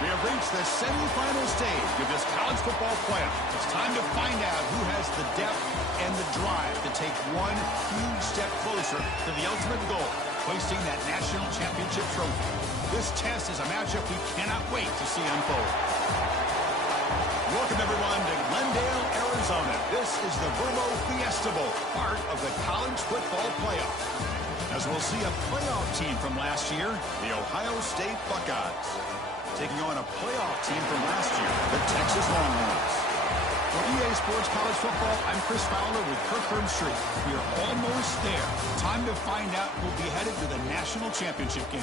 We have reached the semifinal stage of this college football playoff. It's time to find out who has the depth and the drive to take one huge step closer to the ultimate goal, hoisting that national championship trophy. This test is a matchup we cannot wait to see unfold. Welcome, everyone, to Glendale, Arizona. This is the Verbo Fiesta Bowl, part of the college football playoff. As we'll see a playoff team from last year, the Ohio State Buckeyes, taking on a playoff team from last year, the Texas Longhorns. For EA Sports College Football, I'm Chris Fowler with Kirk Herbstreit. We are almost there. Time to find out who'll be headed to the national championship game.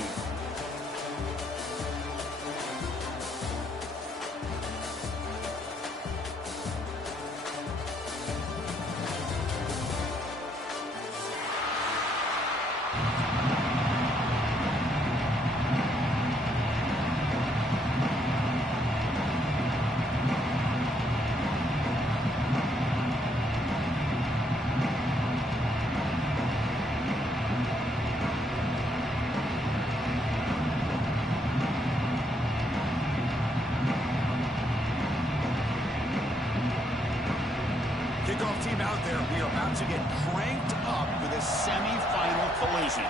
Kickoff team out there. We are about to get cranked up for this semifinal collision.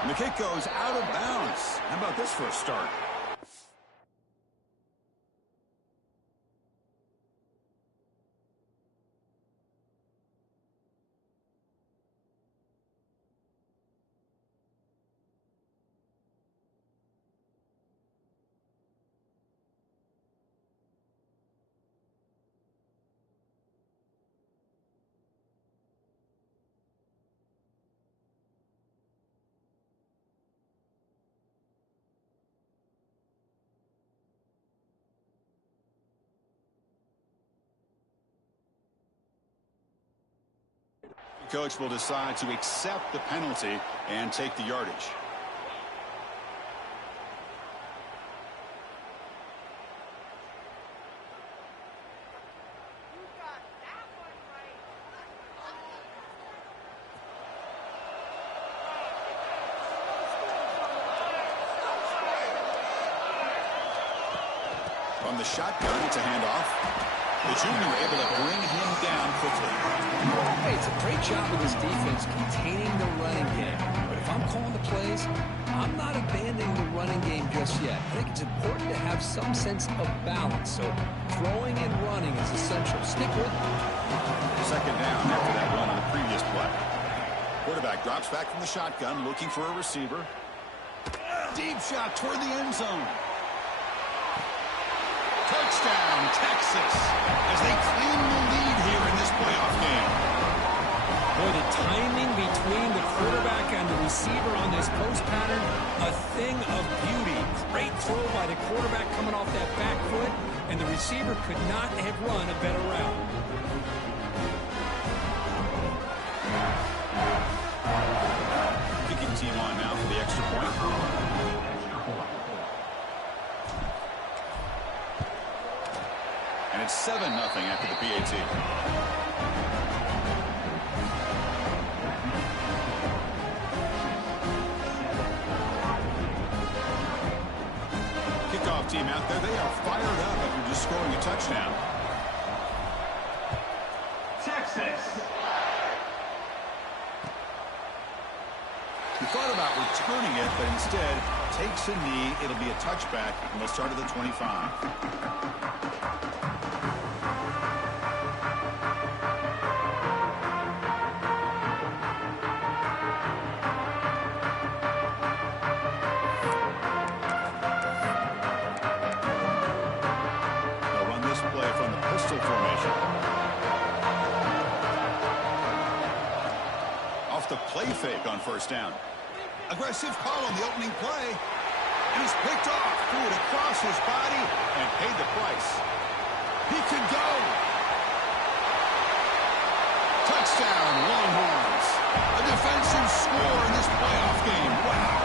And the kick goes out of bounds. How about this for a start? Coach will decide to accept the penalty and take the yardage. From the shotgun, it's a handoff. The junior able to bring him down quickly. Hey, it's a great job with this defense containing the running game. But if I'm calling the plays, I'm not abandoning the running game just yet. I think it's important to have some sense of balance. So throwing and running is essential. Stick with it. Second down after that run on the previous play. Quarterback drops back from the shotgun, looking for a receiver. Deep shot toward the end zone. Touchdown, Texas, as they claim the lead here in this playoff game. Boy, the timing between the quarterback and the receiver on this post pattern, a thing of beauty. Great throw by the quarterback coming off that back foot, and the receiver could not have run a better route. Kicking team on now for the extra point. And it's 7-0 after the PAT. Kickoff team out there. They are fired up after just scoring a touchdown. Texas. He thought about returning it, but instead takes a knee. It'll be a touchback, and they'll start at the 25. The play fake on first down. Aggressive call on the opening play. And he's picked off, threw it across his body, and paid the price. He could go. Touchdown, Longhorns. A defensive score in this playoff game. Wow.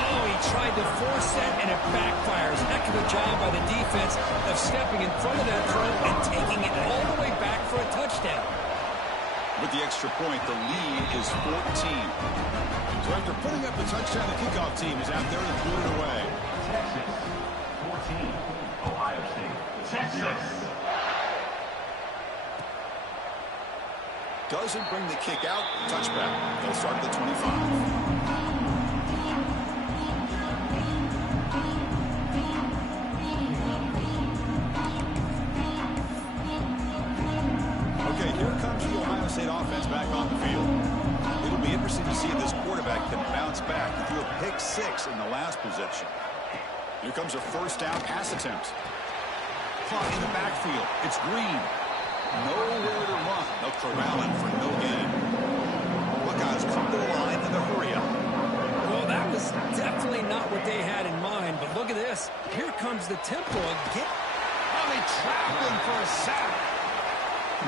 Oh, he tried to force that, and it backfires. Heck of a job by the defense of stepping in front of that throw and taking it all the way back for a touchdown. With the extra point, the lead is 14. So after putting up the touchdown, the kickoff team is out there to throw it away. Texas 14, Ohio State Texas. Doesn't bring the kick out. Touchback. They'll start at the 25. State offense back on the field. It'll be interesting to see if this quarterback can bounce back. He threw a pick 6 in the last possession. Here comes a first down pass attempt. Caught in the backfield. It's Green. Nowhere to run. They'll corral him for no gain. Buckeyes come to the line in a hurry up. Well, that was definitely not what they had in mind, but look at this. Here comes the tempo again. Oh, they trapped him for a sack.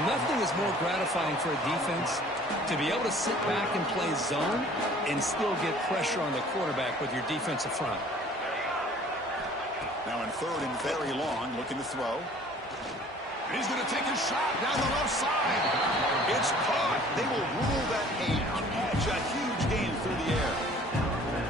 Nothing is more gratifying for a defense to be able to sit back and play zone and still get pressure on the quarterback with your defensive front. Now in third and very long, looking to throw. He's going to take a shot down the left side. It's caught. They will rule that a catch, a huge gain through the air.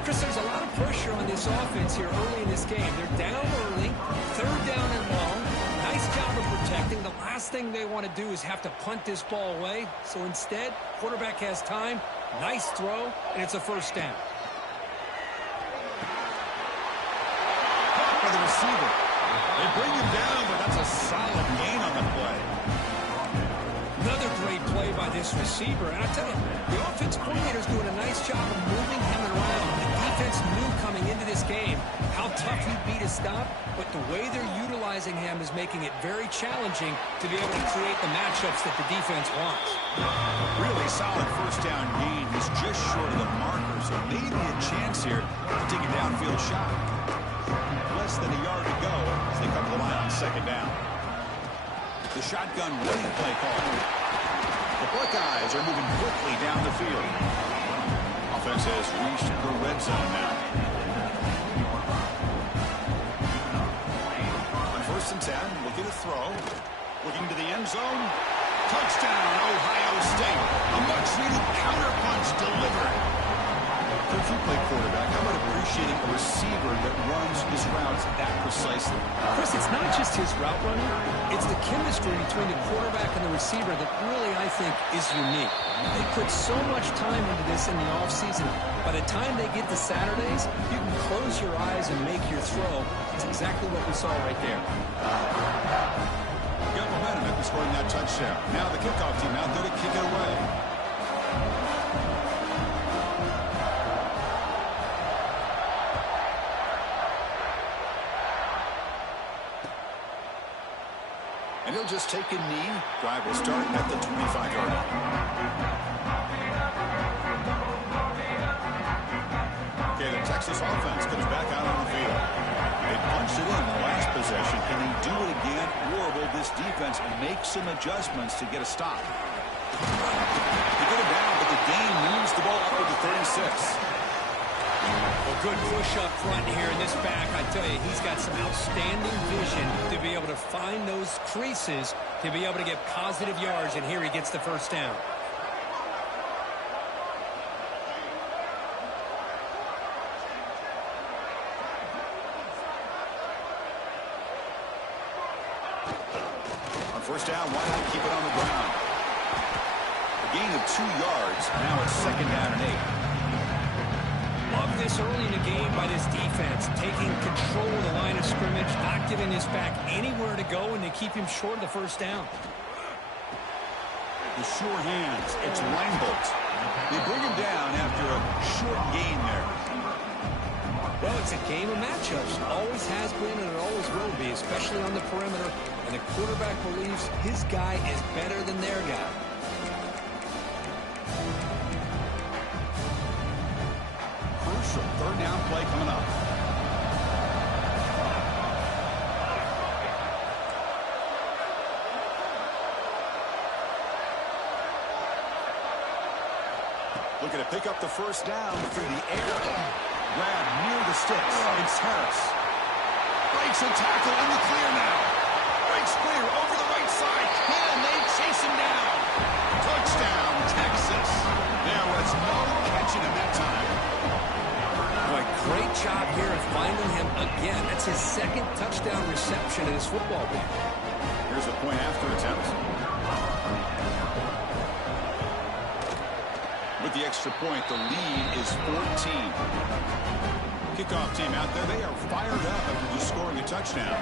Chris, there's a lot of pressure on this offense here early in this game. They're down early, third down and long. Nice job of protecting. The last thing they want to do is have to punt this ball away. So instead, quarterback has time. Nice throw, and it's a first down. For the receiver. They bring him down, but that's a solid gain on the play. Another great play by this receiver. And I tell you, the offense coordinator is doing a nice job of moving him around. The defense knew coming into this game how tough he'd be to stop, but the way they're utilizing him is making it very challenging to be able to create the matchups that the defense wants. Really solid first down gain. He's just short of the marker, so maybe a chance here to take a downfield shot. Less than a yard to go as they come to the line on second down. The shotgun running play call. The Buckeyes are moving quickly down the field. Offense has reached the red zone now. On first and 10, looking to throw. Looking to the end zone. Touchdown, Ohio State. A much-needed counterpunch delivered. If you play quarterback, how about appreciating a receiver that runs his routes that precisely? Chris, it's not just his route running. It's the chemistry between the quarterback and the receiver that really, I think, is unique. They put so much time into this in the offseason. By the time they get to Saturdays, you can close your eyes and make your throw. It's exactly what we saw right there. Got momentum after scoring that touchdown. Now the kickoff team out there to kick it away. And he'll just take a knee. Drive will start at the 25-yard line. Okay, the Texas offense comes back out on the field. They punched it in the last possession. Can they do it again, or will this defense make some adjustments to get a stop? They get it down, but the game moves the ball up to the 36. Well, good push up front here in this back. I tell you, he's got some outstanding vision to be able to find those creases, to be able to get positive yards, and here he gets the first down. On first down, why not keep it on the ground? A gain of 2 yards. Now it's second down and 8. Love this early in the game by this defense, taking control of the line of scrimmage, not giving this back anywhere to go, and they keep him short of the first down. The sure hands, it's Langbolt. They bring him down after a short gain there. Well, it's a game of matchups. Always has been and it always will be, especially on the perimeter. And the quarterback believes his guy is better than their guy. Crucial third down play coming up. Looking to pick up the first down through the air. Grab near the sticks. It's Harris. Breaks a tackle in the clear now. Breaks clear over the right side. Can they chase him down? Touchdown, job here of finding him again. That's his second touchdown reception in his football game. Here's a point after attempt. With the extra point, the lead is 14. Kickoff team out there, they are fired up after just scoring a touchdown.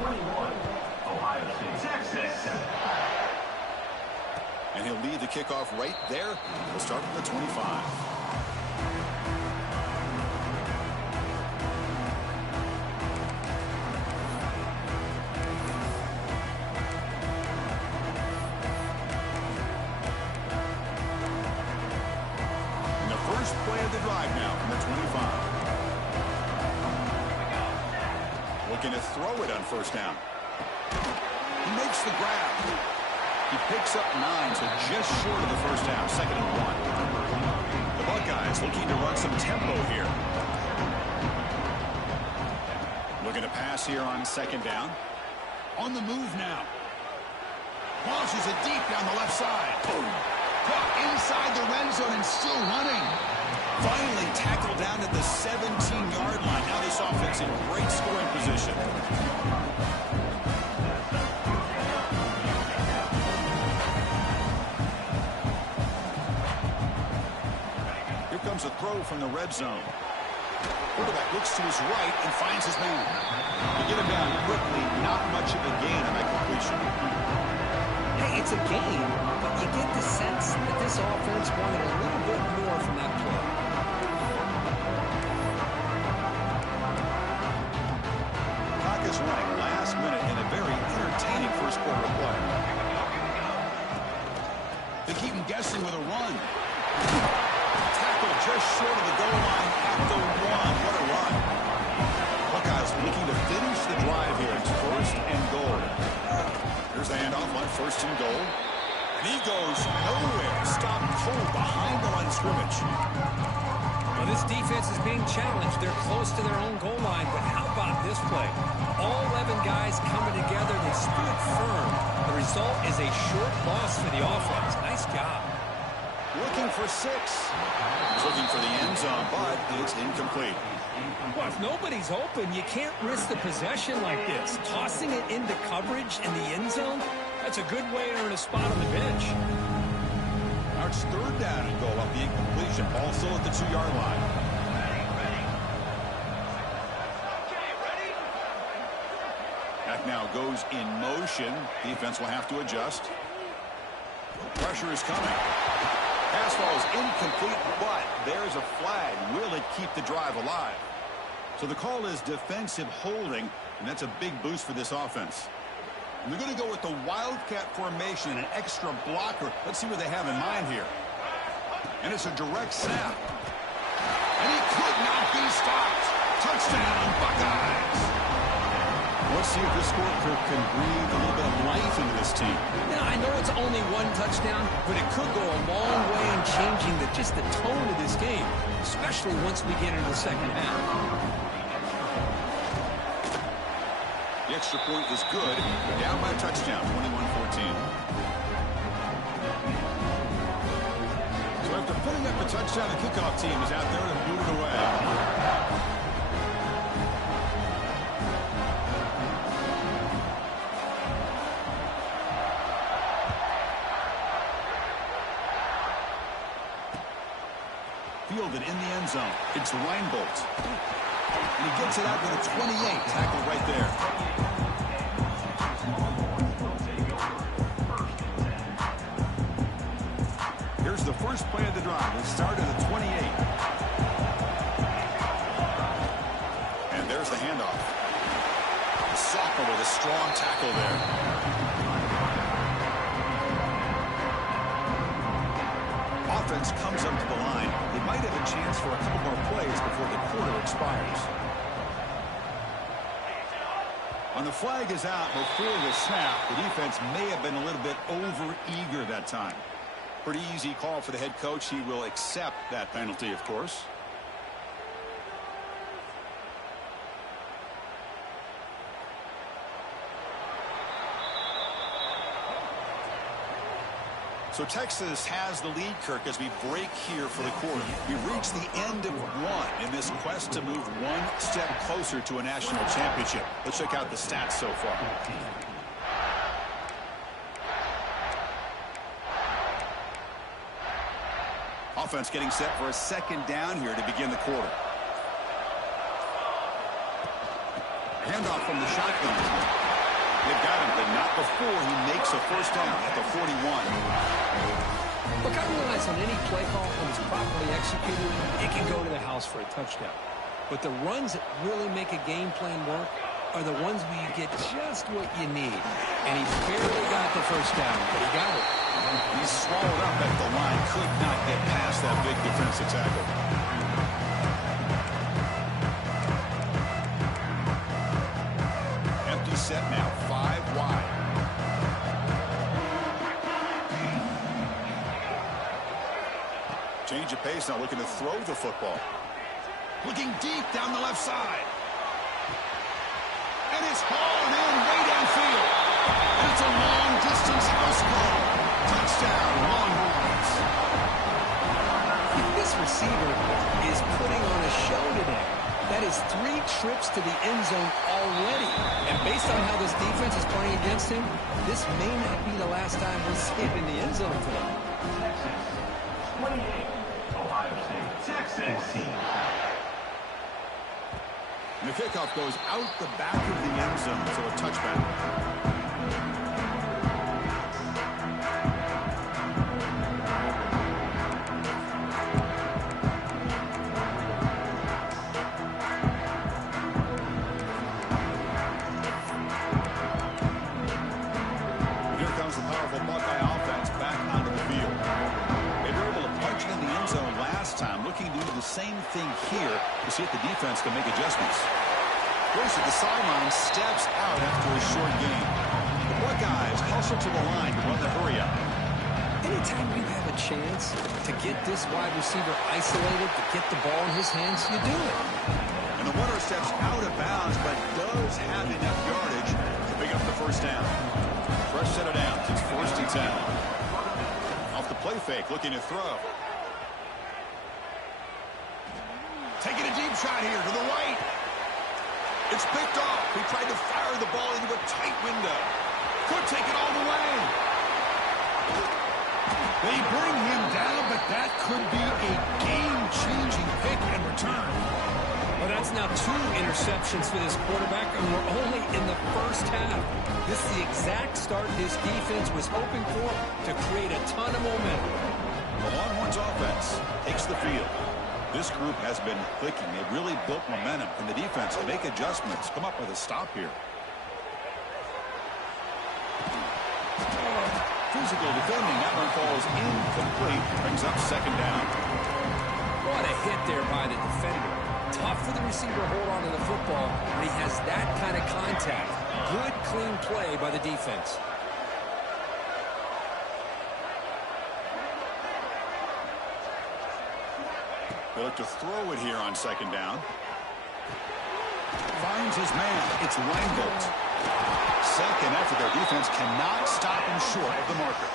21, Ohio State. Texas. And he'll lead the kickoff right there. We'll start from the 25. First play of the drive now from the 25. Looking to throw it on first down. He makes the grab. He picks up 9, so just short of the first down, 2nd and 1. The Buckeyes looking to run some tempo here. Looking to pass here on 2nd down. On the move now. Launches it deep down the left side. Boom. Caught inside the red zone and still running. Finally tackled down at the 17-yard line. Now this offense in great scoring position. Here comes a throw from the red zone. Quarterback looks to his right and finds his man. To get him down quickly, not much of a gain on that completion. Hey, it's a game, but you get the sense that this offense wanted a little bit more from that play. Clock is running last minute in a very entertaining first quarter of play. They keep him guessing with a run. Tackle just short of the goal line at the 1. What a run. Buckeyes looking to finish the drive here. It's 1st and goal. Here's the handoff on 1st and goal. And he goes nowhere. Stopped cold behind the line of scrimmage. Well, this defense is being challenged. They're close to their own goal line, but how about this play? All 11 guys coming together. They stood firm. The result is a short loss for the offense. Nice job. Looking for 6. He's looking for the end zone, but it's incomplete. Well, if nobody's open, you can't risk the possession like this. Tossing it into coverage in the end zone, that's a good way to earn a spot on the bench. Now it's 3rd down and goal up the incompletion. Ball still at the 2-yard line. That now goes in motion. Defense will have to adjust. Pressure is coming. Pass ball is incomplete, but there's a flag. Will it keep the drive alive? So the call is defensive holding, and that's a big boost for this offense. And they're going to go with the Wildcat formation and an extra blocker. Let's see what they have in mind here. And it's a direct snap. And he could not be stopped. Touchdown, Buckeyes. Let's see if this score can breathe a little bit of life into this team. Now, I know it's only 1 touchdown, but it could go a long way in changing just the tone of this game, especially once we get into the second half. The extra point is good. They're down by a touchdown, 21-14. So after putting up the touchdown, the kickoff team is out there to boot it away. Fielded in the end zone. It's Reinbolt. And he gets it out with a 28. Tackled right there. Here's the first play of the drive. They start at the 28. And there's the handoff. The sophomore with a strong tackle there. Offense comes up to the line. They might have a chance for a couple more plays before the quarter expires. When the flag is out before the snap, the defense may have been a little bit over-eager that time. Pretty easy call for the head coach. He will accept that penalty, of course. So Texas has the lead, Kirk, as we break here for the quarter. We reach the end of one in this quest to move one step closer to a national championship. Let's check out the stats so far. Offense getting set for a second down here to begin the quarter. Handoff from the shotgun. They've got him, but not before he makes a first down at the 41. Look, I realize on any play call, when it's properly executed, it can go to the house for a touchdown. But the runs that really make a game plan work are the ones where you get just what you need. And he barely got the first down, but he got it. He's swallowed up at the line. Could not get past that big defensive tackle. Empty set now, 5 wide. Change of pace now, looking to throw the football. Looking deep down the left side. And it's hauled in way downfield. And it's a long-distance house call. Touchdown, Longhorns. This receiver is putting on a show today. That is 3 trips to the end zone already. And based on how this defense is playing against him, this may not be the last time we'll see him in the end zone today. Texas 28, Ohio State, Texas. And the kickoff goes out the back of the end zone, so a touchback. Same thing here to see if the defense can make adjustments. Grace at the sideline steps out after a short gain. The Buckeyes hustle to the line to run the hurry up. Anytime you have a chance to get this wide receiver isolated, to get the ball in his hands, you do it. And the runner steps out of bounds, but does have enough yardage to pick up the first down. Fresh set of downs. It's 1st and 10. Off the play fake, looking to throw. Taking a deep shot here to the right. It's picked off. He tried to fire the ball into a tight window. Could take it all the way. They bring him down, but that could be a game-changing pick and return. Well, that's now 2 interceptions for this quarterback, and we're only in the first half. This is the exact start his defense was hoping for to create a ton of momentum. The Longhorns offense takes the field. This group has been clicking. They've really built momentum in the defense to make adjustments. Come up with a stop here. Physical defending. That one falls incomplete. Brings up second down. What a hit there by the defender. Tough for the receiver to hold on to the football when he has that kind of contact. Good, clean play by the defense. They look to throw it here on second down. Finds his man. It's Reinbolt. Second effort. Their defense cannot stop him short of the marker.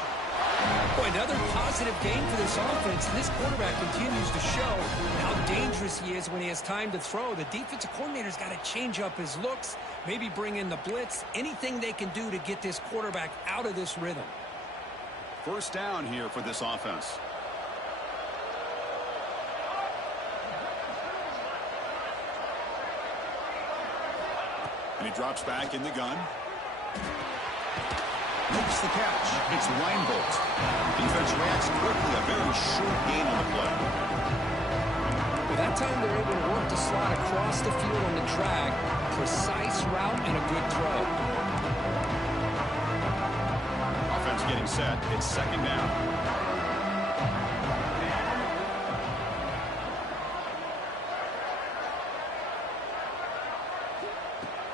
Boy, another positive game for this offense. This quarterback continues to show how dangerous he is when he has time to throw. The defensive coordinator's got to change up his looks, maybe bring in the blitz, anything they can do to get this quarterback out of this rhythm. First down here for this offense. And he drops back in the gun. Makes the catch. It's Reinbolt. Defense reacts quickly. A very short gain on the play. Well, that time they're able to work the slot across the field on the drag. Precise route and a good throw. Offense getting set. It's second down.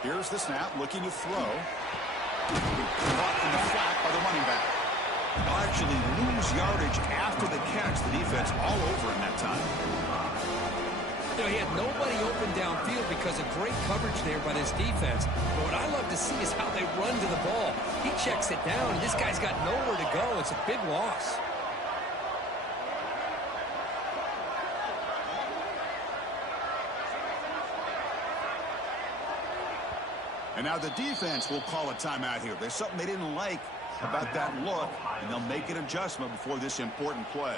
Here's the snap, looking to throw. Caught in the flat by the running back. They'll actually lose yardage after the catch. The defense all over him that time. You know, he had nobody open downfield because of great coverage there by this defense. But what I love to see is how they run to the ball. He checks it down, and this guy's got nowhere to go. It's a big loss. And now the defense will call a timeout here. There's something they didn't like about that look, and they'll make an adjustment before this important play.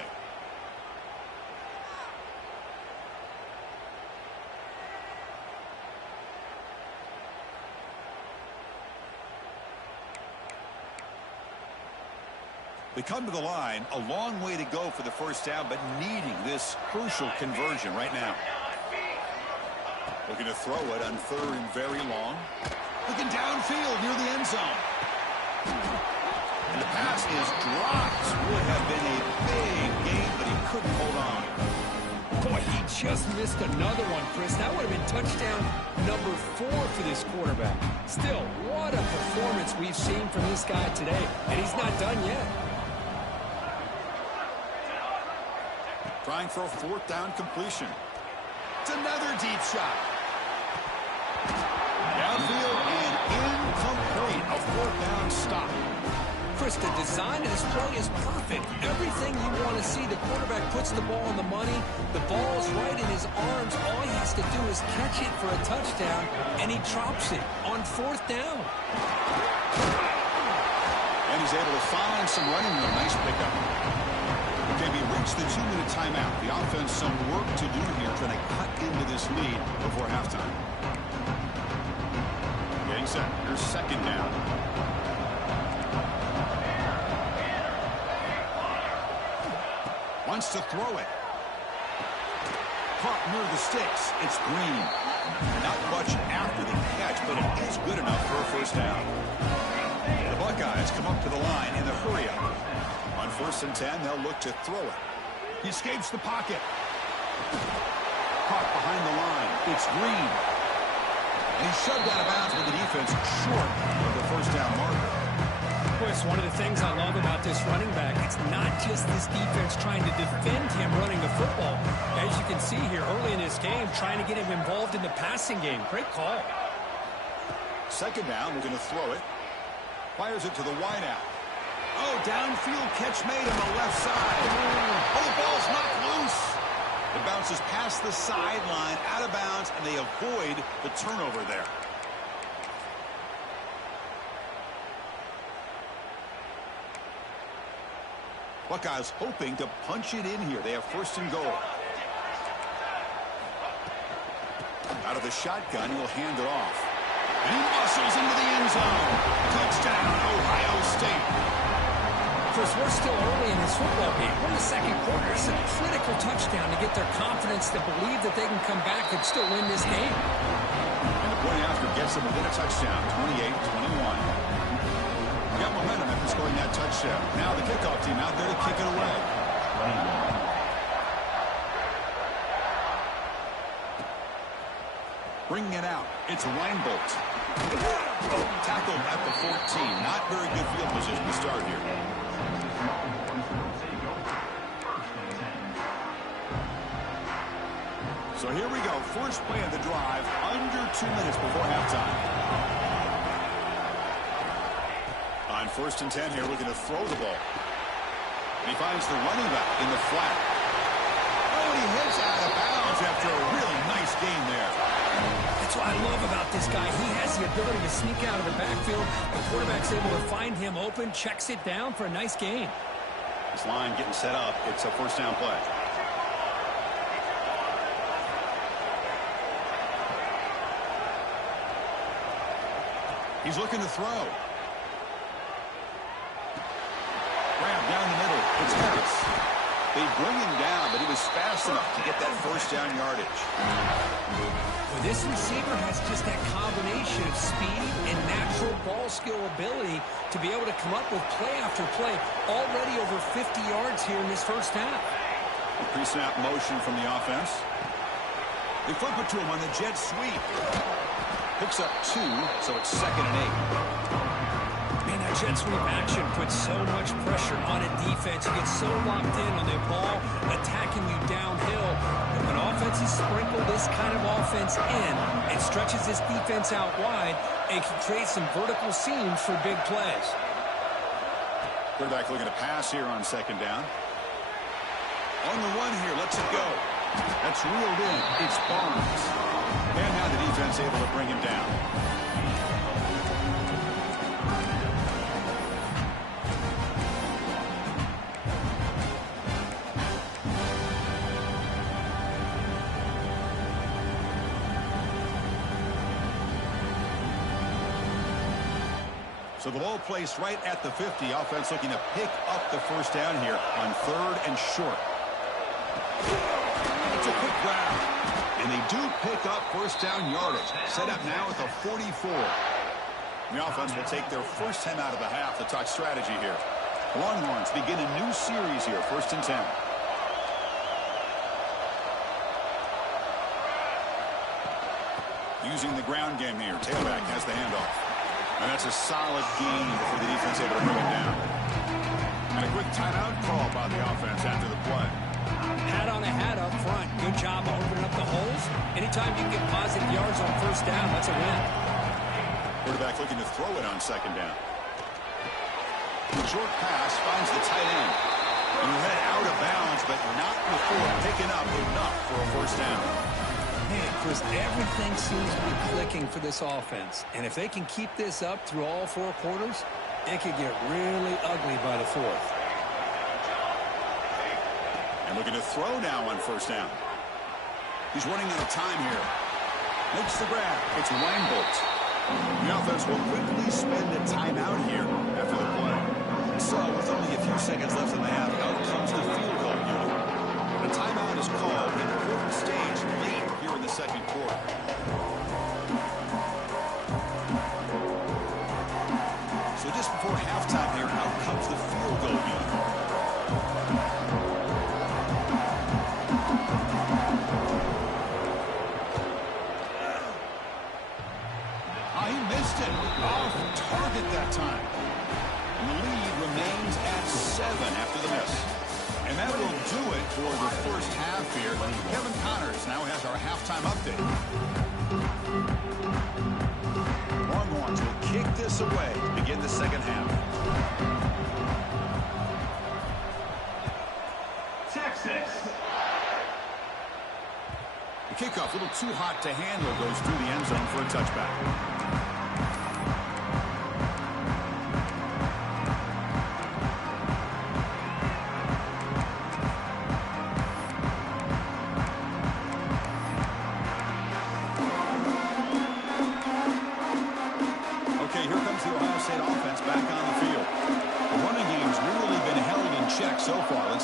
They come to the line, a long way to go for the first down, but needing this crucial conversion right now. Looking to throw it on 3rd and very long. Looking downfield near the end zone. And the pass is dropped. Would have been a big gain, but he couldn't hold on. Boy, he just missed another one, Chris. That would have been touchdown number 4 for this quarterback. Still, what a performance we've seen from this guy today, and he's not done yet. Trying for a 4th down completion. It's another deep shot. Downfield and incomplete. A 4th down stop. Chris, the design of this play is perfect. Everything you want to see. The quarterback puts the ball on the money. The ball's right in his arms. All he has to do is catch it for a touchdown, and he drops it on 4th down. And he's able to find some running room. Nice pickup. Okay, we reached the 2-minute timeout. The offense some work to do here, trying to cut into this lead before halftime. Getting set. Here's 2nd down. Wants to throw it. Caught near the sticks. It's Green. Not much after the catch, but it is good enough for a 1st down. The Buckeyes come up to the line in the hurry-up. On 1st and 10, they'll look to throw it. He escapes the pocket. Caught behind the line. It's Green. And he's shoved out of bounds with the defense short of the 1st down marker. Boy, it's one of the things I love about this running back. It's not just this defense trying to defend him running the football. As you can see here early in this game, trying to get him involved in the passing game. Great call. 2nd down, we're going to throw it. Fires it to the wideout. Oh, downfield catch made on the left side. Oh, the ball's knocked loose. It bounces past the sideline, out of bounds, and they avoid the turnover there. Buckeyes hoping to punch it in here. They have 1st and goal. Out of the shotgun, he'll hand it off. And he muscles into the end zone. Touchdown, Ohio State. Chris, we're still early in this football game. We're in the 2nd quarter. It's a critical touchdown to get their confidence to believe that they can come back and still win this game. And the point after gets them within a touchdown, 28-21. We got momentum after scoring that touchdown. Now the kickoff team out there to kick it away. Bringing it out, it's Reinbolt. Tackled at the 14. Not very good field position to start here. So here we go. First play of the drive, under 2 minutes before halftime. On 1st and 10 here, looking to throw the ball. And he finds the running back in the flat. Oh, he hits out of bounds after a really nice game there. That's what I love about this guy. He has the ability to sneak out of the backfield. The quarterback's able to find him open, checks it down for a nice gain. This line getting set up. It's a 1st down play. He's looking to throw. Grab down the middle. It's Harris. They bring him down, but he was fast enough to get that 1st down yardage. Well, this receiver has just that combination of speed and natural ball skill ability to be able to come up with play after play. Already over 50 yards here in this 1st half. A pre-snap motion from the offense. They flip it to him on the jet sweep. Picks up 2, so it's 2nd and 8. Man, that jet sweep action puts so much pressure on a defense. You get so locked in on the ball attacking you downhill. An offense offenses sprinkle this kind of offense in, it stretches this defense out wide and can create some vertical seams for big plays. Quarterback looking to pass here on second down. On the run here, lets it go. That's reeled in. It's Barnes. And now the defense able to bring him down. So the ball placed right at the 50. Offense looking to pick up the first down here on 3rd and short. It's a quick grab. And they do pick up first down yardage. Set up now at the 44. The offense will take their first time out of the half. The talk strategy here. The Longhorns begin a new series here. 1st and 10. Using the ground game here. Tailback has the handoff. And that's a solid gain before the defense able to bring it down. And a quick timeout call by the offense after the play. Hat on a hat up front. Good job of opening up the holes. Anytime you can get positive yards on first down, that's a win. Quarterback looking to throw it on second down. Short pass finds the tight end. And he head out of bounds, but not before picking up enough for a first down. Man, Chris, everything seems to be clicking for this offense. And if they can keep this up through all 4 quarters, it could get really ugly by the 4th. And looking to throw now on first down. He's running out of time here. Makes the grab. It's Weinbolt. The offense will quickly spend a timeout here after the play. So with only a few seconds left in the half, out comes the field goal unit. A timeout is called in the 4th stage late here in the 2nd quarter. So just before halftime here, out comes the field goal unit. He missed it. Off target that time. And the lead remains at 7 after the miss. And that will do it for the first half here. Kevin Connors now has our halftime update. Longhorns will kick this away to begin the second half. Texas. The kickoff, a little too hot to handle, goes through the end zone for a touchback.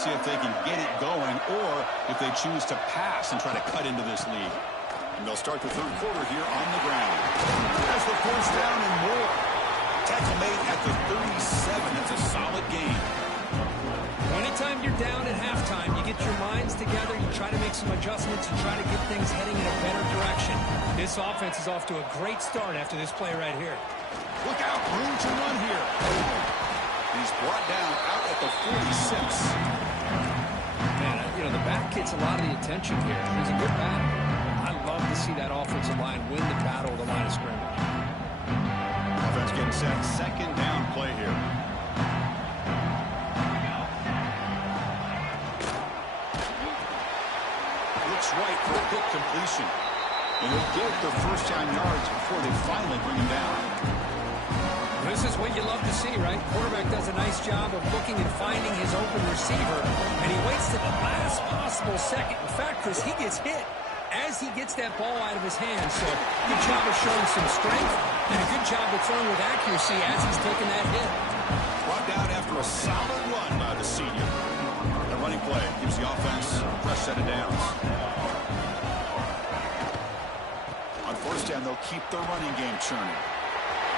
See if they can get it going or if they choose to pass and try to cut into this lead. And they'll start the 3rd quarter here on the ground. There's the first down and more. Tackle made at the 37. That's a solid game. Anytime you're down at halftime, you get your minds together, you try to make some adjustments, you try to get things heading in a better direction. This offense is off to a great start after this play right here. Look out, room to run here. He's brought down out at the 46. Man, you know, the back gets a lot of the attention here. It's a good battle. I love to see that offensive line win the battle of the line of scrimmage. Offense getting set. Second down play here. Looks right for a quick completion. And they'll get the first down yards before they finally bring him down. This is what you love to see, right? Quarterback does a nice job of looking and finding his open receiver, and he waits to the last possible second. In fact, Chris, he gets hit as he gets that ball out of his hands. So good job of showing some strength, and a good job of throwing with accuracy as he's taking that hit. Brought down after a solid run by the senior. The running play gives the offense a fresh set of downs. On first down, they'll keep the running game churning.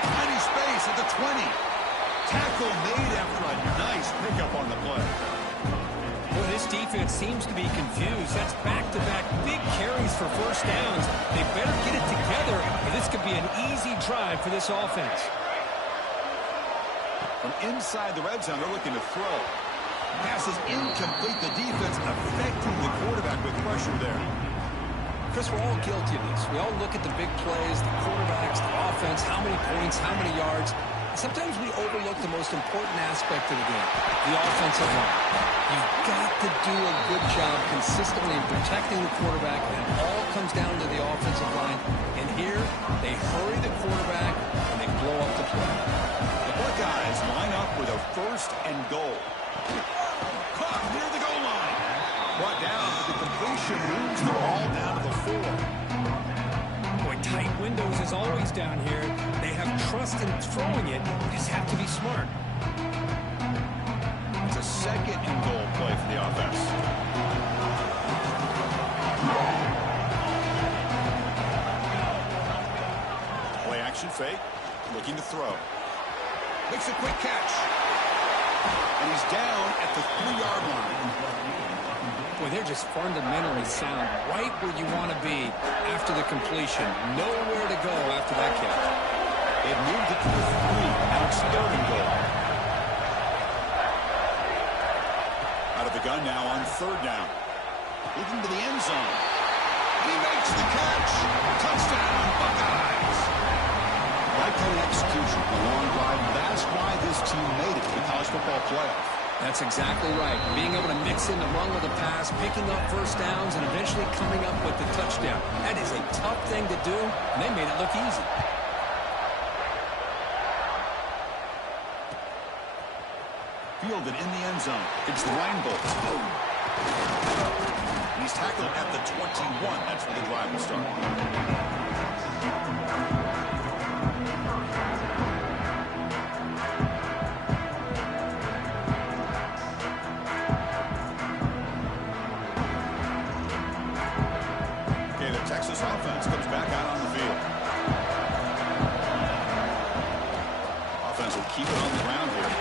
Tiny space at the 20. Tackle made after a nice pickup on the play. Well, this defense seems to be confused. That's back-to-back big carries for first downs. They better get it together, or this could be an easy drive for this offense. From inside the red zone, they're looking to throw. Pass is incomplete. The defense affecting the quarterback with pressure there. Chris, we're all guilty of this. We all look at the big plays, the quarterbacks, the offense, how many points, how many yards. Sometimes we overlook the most important aspect of the game, the offensive line. You've got to do a good job consistently in protecting the quarterback, and it all comes down to the offensive line. And here, they hurry the quarterback, and they blow up the play. The Buckeyes line up with a 1st and goal. Caught near the goal line. Brought down, but the completion moves the ball down to the 4. Boy, tight windows is always down here. They have trust in throwing it. You just have to be smart. It's a 2nd and goal play for the offense. Play action fake. Looking to throw. Makes a quick catch. And he's down at the 3-yard line. Boy, they're just fundamentally sound right where you want to be after the completion. Nowhere to go after that catch. They've moved it to the 3. Now it's 3rd and goal. Out of the gun now on 3rd down. Looking to the end zone. He makes the catch. Touchdown, Buckeyes. Right kind of execution, a long drive. That's why this team made it to the college football playoff. That's exactly right. Being able to mix in the run with a pass, picking up first downs, and eventually coming up with the touchdown. That is a tough thing to do, and they made it look easy. Fielded in the end zone. It's Reinbold. He's tackled at the 21. That's where the drive will start. Texas offense comes back out on the field. Offense will keep it on the ground here.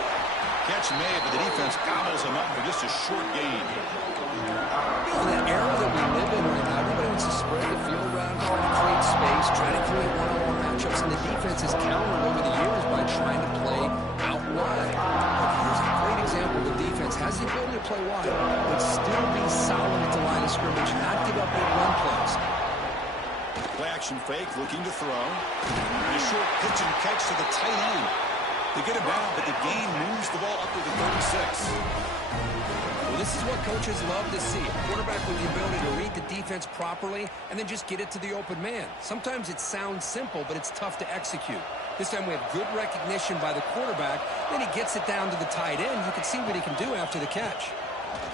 Catch made, but the defense gobbles him up for just a short gain. In that era that we live in right now, everybody wants to spread the field around, trying to create space, trying to create one-on-one matchups, and the defense has countered over the years by trying to play out wide. But here's a great example. The defense has the ability to play wide, but still be solid at the line of scrimmage, not give up big run plays. Play action fake, looking to throw. And a short pitch and catch to the tight end. They get him down, but the gain moves the ball up to the 36. Well, this is what coaches love to see. A quarterback with the ability to read the defense properly and then just get it to the open man. Sometimes it sounds simple, but it's tough to execute. This time we have good recognition by the quarterback. Then he gets it down to the tight end. You can see what he can do after the catch.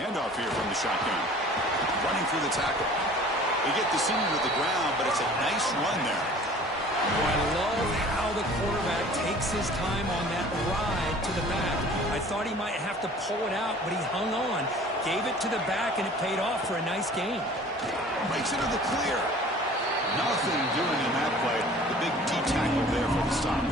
Handoff here from the shotgun. Running through the tackle. They get the senior to the ground, but it's a nice run there. Oh, I love how the quarterback takes his time on that ride to the back. I thought he might have to pull it out, but he hung on, gave it to the back, and it paid off for a nice gain. Breaks into the clear. Nothing doing in that play. The big D tackle there for the stop.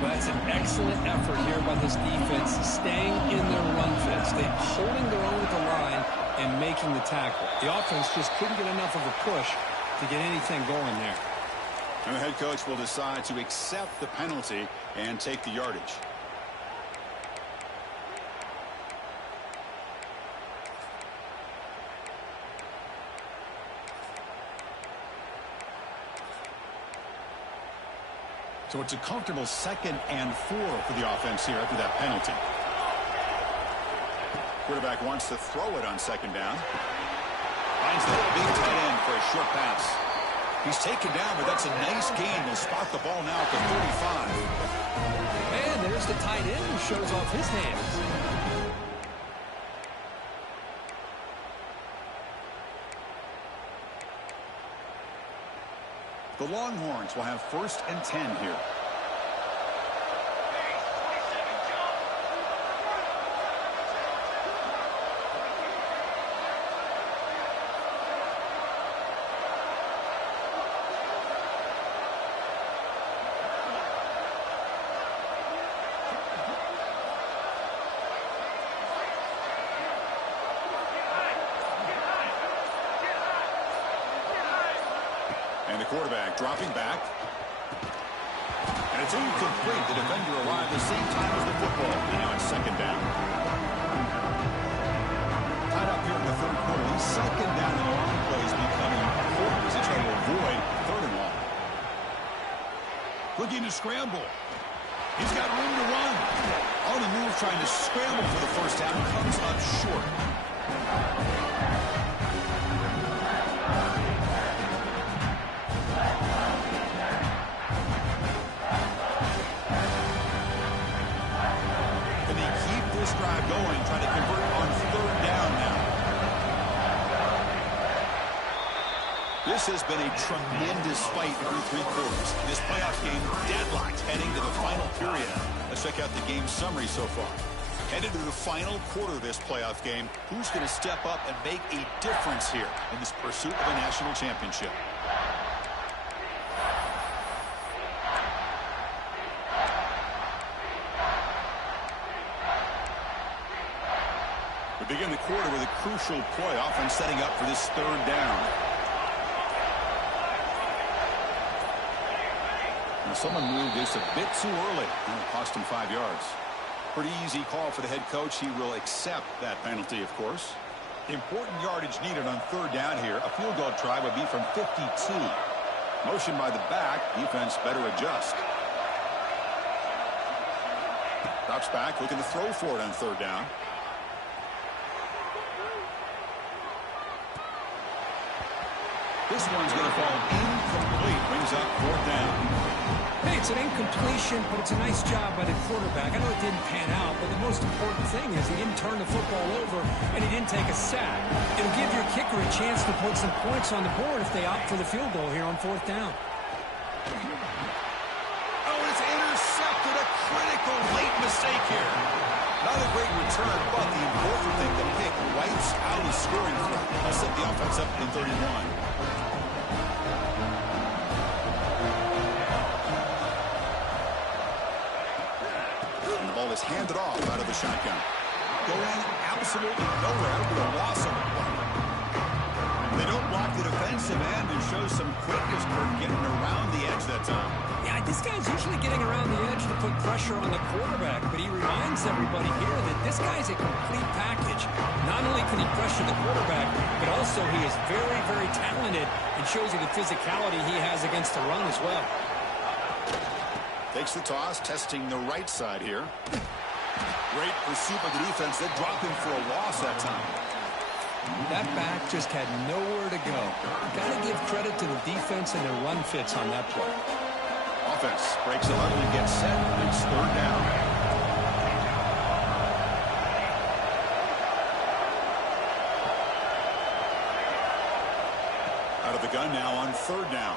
Well, that's an excellent effort here by this defense, staying in their run fits. They're holding their own with the line and making the tackle. The offense just couldn't get enough of a push to get anything going there. And the head coach will decide to accept the penalty and take the yardage. So it's a comfortable 2nd and 4 for the offense here after that penalty. Quarterback wants to throw it on 2nd down. Finds the big tight end for a short pass. He's taken down, but that's a nice gain. He'll spot the ball now at the 35. And there's the tight end who shows off his hands. The Longhorns will have 1st and 10 here. And the quarterback dropping back. And it's incomplete. The defender arrived the same time as the football. And now it's 2nd down. Tied up here in the 3rd quarter. These 2nd down and long plays becoming looking to scramble. He's got room to run. On the move, trying to scramble for the first down, comes up short. Can they keep this drive going, trying to convert on third down now? This has been a tremendous fight through three quarters. This playoff game deadlocked heading to the final period. Let's check out the game summary so far. Headed to the final quarter of this playoff game, who's going to step up and make a difference here in this pursuit of a national championship? We begin the quarter with a crucial play, offense setting up for this third down. Now someone moved this a bit too early, and it cost him 5 yards. Pretty easy call for the head coach. He will accept that penalty, of course. Important yardage needed on third down here. A field goal try would be from 52. Motion by the back. Defense better adjust. Drops back, looking to throw for it on third down. This one's going to fall incomplete. Brings up fourth down. Hey, it's an incompletion, but it's a nice job by the quarterback. I know it didn't pan out, but the most important thing is he didn't turn the football over and he didn't take a sack. It'll give your kicker a chance to put some points on the board if they opt for the field goal here on fourth down. Oh, it's intercepted. A critical late mistake here. Not a great return, but the important thing, the pick wipes out his scoring threat. Will set the offense up in 31. Is handed off out of the shotgun. Going absolutely nowhere with a loss on the play. They don't block the defensive end and show some quickness for getting around the edge that time. Yeah, this guy's usually getting around the edge to put pressure on the quarterback, but he reminds everybody here that this guy's a complete package. Not only can he pressure the quarterback, but also he is very, very talented and shows you the physicality he has against the run as well. Takes the toss, testing the right side here. Great pursuit by the defense. They drop him for a loss that time. That back just had nowhere to go. Got to give credit to the defense and their run fits on that play. Offense breaks the huddle and gets set. It's third down. Out of the gun now on third down.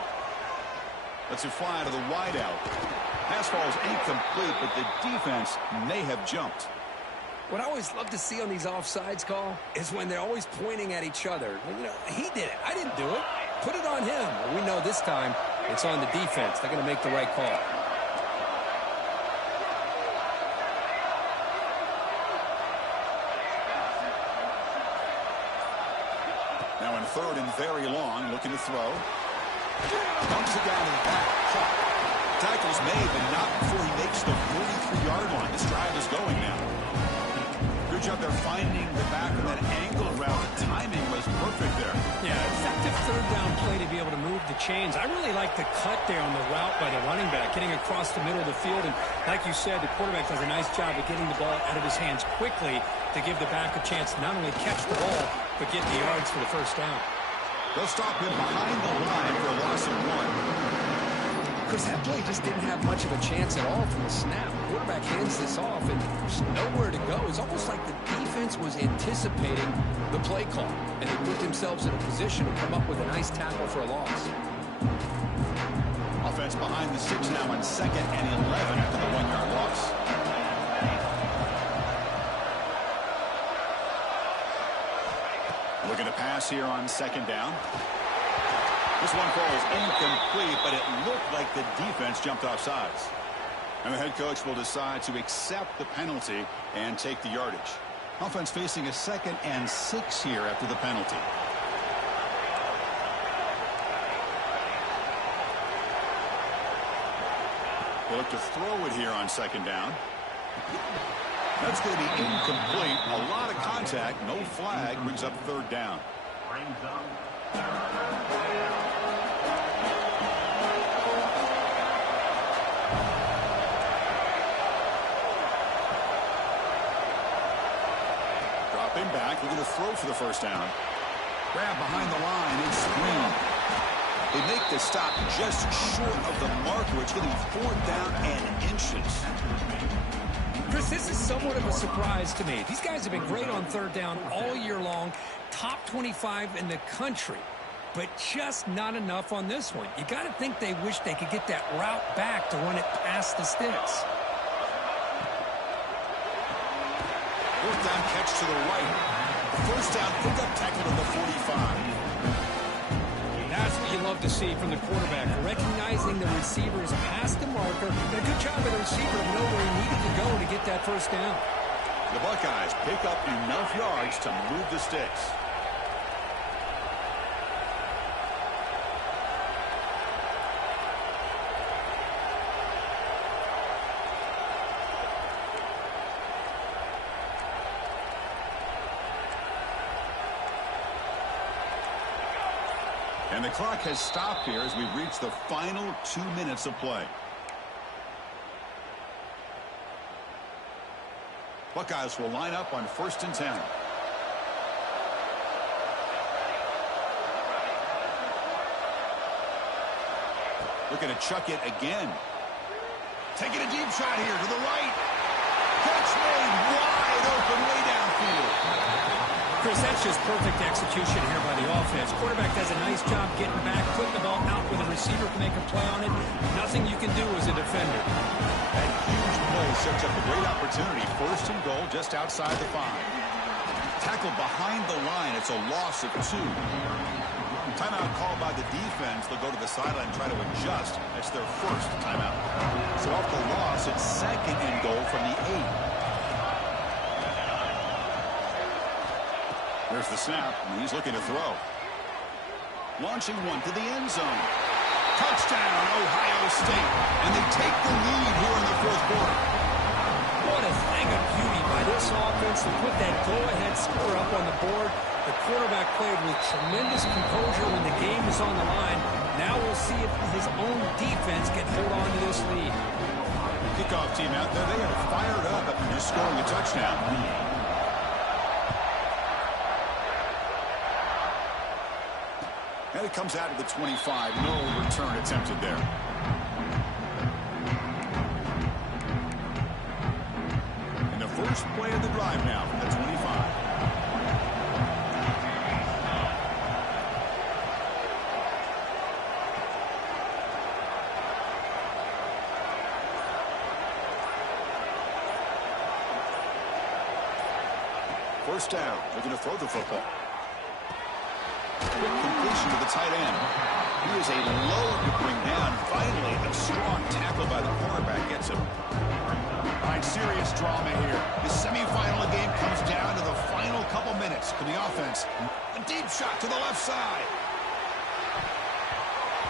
Lets it fly to the wideout. Pass falls incomplete, but the defense may have jumped. What I always love to see on these offsides call is when they're always pointing at each other. You know, he did it. I didn't do it. Put it on him. Well, we know this time it's on the defense. They're going to make the right call. Now in third and very long, looking to throw. Dumps it down in the back. Tackles made, but not before he makes the 43-yard line. This drive is going now. Good job there finding the back of that angle route. The timing was perfect there. Yeah, effective third down play to be able to move the chains. I really like the cut there on the route by the running back, getting across the middle of the field. And like you said, the quarterback does a nice job of getting the ball out of his hands quickly to give the back a chance to not only catch the ball, but get the yards for the first down. They'll stop him behind the line for a loss of 1. Because that play just didn't have much of a chance at all from the snap. The quarterback hands this off, and there's nowhere to go. It's almost like the defense was anticipating the play call, and they put themselves in a position to come up with a nice tackle for a loss. Offense behind the 6 now on 2nd and 11 after the 1-yard loss. Looking to pass here on 2nd down. This one falls incomplete, but it looked like the defense jumped off sides. And the head coach will decide to accept the penalty and take the yardage. Offense facing a 2nd and 6 here after the penalty. They look to throw it here on 2nd down. That's going to be incomplete. A lot of contact. No flag. Brings up 3rd down. Stepping back, looking to throw for the first down. Grab behind the line and screen. They make the stop just short of the marker. It's going to be 4th down and inches. Chris, this is somewhat of a surprise to me. These guys have been great on 3rd down all year long. Top 25 in the country. But just not enough on this one. You got to think they wish they could get that route back to run it past the sticks. 4th down catch to the right. First down pickup tackle to the 45. That's what you love to see from the quarterback, recognizing the receivers past the marker. And a good job by the receiver of knowing where he needed to go to get that first down. The Buckeyes pick up enough yards to move the sticks. And the clock has stopped here as we've reached the final 2 minutes of play. Buckeyes will line up on 1st and 10. Looking to chuck it again. Taking a deep shot here to the right. Catch made wide open way downfield. Chris, that's just perfect execution here by the offense. Quarterback does a nice job getting back, putting the ball out where the receiver can make a play on it. Nothing you can do as a defender. That huge play sets up a great opportunity. 1st and goal just outside the 5. Tackle behind the line. It's a loss of 2. Timeout called by the defense. They'll go to the sideline and try to adjust. That's their first timeout. So off the loss, it's 2nd and goal from the 8. There's the snap, and he's looking to throw. Launching one to the end zone. Touchdown, Ohio State. And they take the lead here in the 4th quarter. What a thing of beauty by this offense to put that go-ahead score up on the board. The quarterback played with tremendous composure when the game was on the line. Now we'll see if his own defense can hold on to this lead. Kickoff team out there, they are fired up after just scoring a touchdown. And it comes out of the 25. No return attempted there. And the first play of the drive now from the 25. First down, looking to throw the football. Quick completion to the tight end. He is a load to bring down. Finally, a strong tackle by the quarterback gets him. All right, serious drama here. The semifinal game comes down to the final couple minutes for the offense. A deep shot to the left side.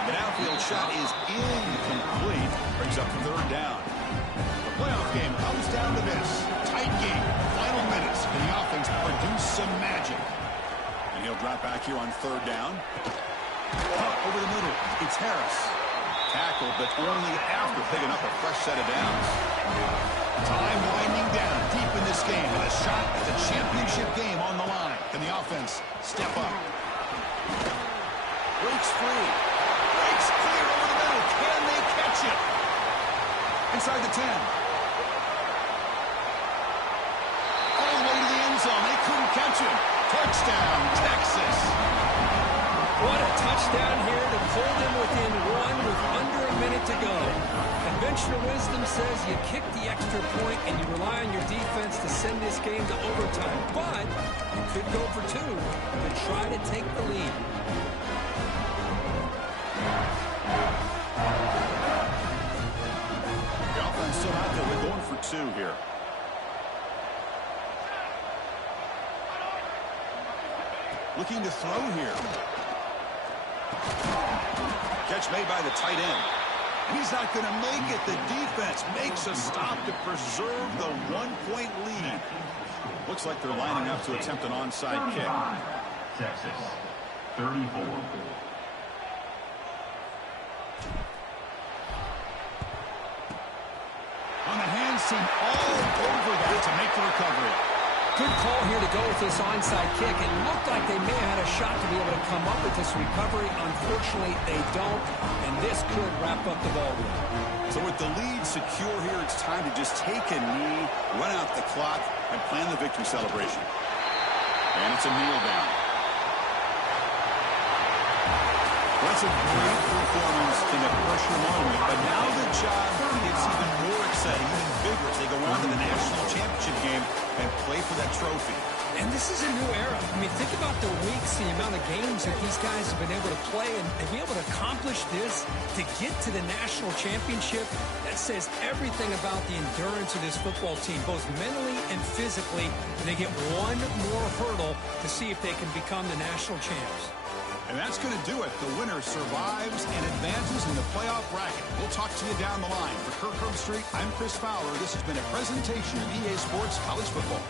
The downfield shot is incomplete. Brings up 3rd down. The playoff game comes down to this. Tight game. Final minutes. And the offense produce some magic. And he'll drop back here on 3rd down. Over the middle. It's Harris. Tackle, but only after picking up a fresh set of downs. Time winding down deep in this game. And a shot at the championship game on the line. Can the offense step up? Breaks free. Breaks clear over the middle. Can they catch it? Inside the 10. All the way to the end zone. They couldn't catch him. Touchdown, Texas. What a touchdown here to pull them within 1 with under a minute to go. Conventional wisdom says you kick the extra point and you rely on your defense to send this game to overtime. But you could go for 2 and try to take the lead. The offense still out there. We're going for 2 here. Looking to throw here. Catch made by the tight end. He's not going to make it. The defense makes a stop to preserve the 1-point lead. Looks like they're lining up to attempt an onside kick. Texas, 34. On the hands team all over that to make the recovery. Good call here to go with this onside kick. It looked like they may have had a shot to be able to come up with this recovery. Unfortunately, they don't, and this could wrap up the ball game. So with the lead secure here, it's time to just take a knee, run out the clock, and plan the victory celebration. And it's a kneel down. That's a great performance in the pressure moment, but now the job gets even more exciting, even bigger as they go on to the national championship game and play for that trophy. And this is a new era. I mean, think about the weeks, the amount of games that these guys have been able to play, and be able to accomplish this, to get to the national championship. That says everything about the endurance of this football team, both mentally and physically. And they get one more hurdle to see if they can become the national champs. And that's going to do it. The winner survives and advances in the playoff bracket. We'll talk to you down the line. For Kirk Herbstreit, I'm Chris Fowler. This has been a presentation of EA Sports College Football.